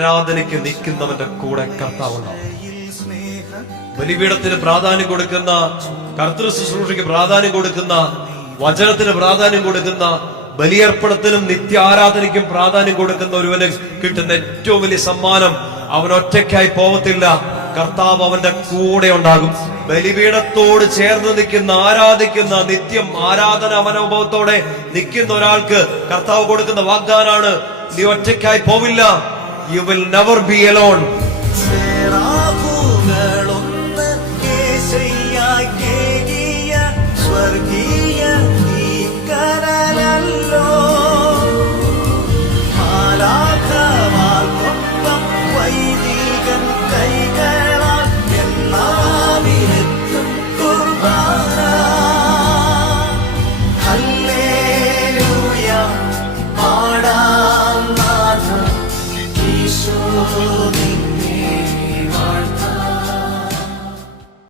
ആരാധനയ്ക്ക് നിൽക്കുന്നവന്റെ കൂടെ കർത്താവുണ്ടാവും. ബലിപീഠത്തിന് പ്രാധാന്യം കൊടുക്കുന്ന, കർത്തൃ ശുശ്രൂഷയ്ക്ക് പ്രാധാന്യം കൊടുക്കുന്ന, വചനത്തിന് പ്രാധാന്യം കൊടുക്കുന്ന, ബലിയർപ്പണത്തിനും നിത്യാരാധനയ്ക്കും പ്രാധാന്യം കൊടുക്കുന്ന ഒരുവന് കിട്ടുന്ന ഏറ്റവും വലിയ സമ്മാനം, അവൻ ഒറ്റയ്ക്കായി പോവത്തില്ല, കർത്താവ് അവന്റെ കൂടെ ഉണ്ടാകും. ബലിപീഠത്തോട് ചേർന്ന് നിൽക്കുന്ന, ആരാധിക്കുന്ന, നിത്യം ആരാധന മനോഭാവത്തോടെ നിൽക്കുന്ന ഒരാൾക്ക് കർത്താവ് കൊടുക്കുന്ന വാഗ്ദാനാണ്, നീ ഒറ്റയ്ക്കായി പോവില്ല. You will never be alone. Show me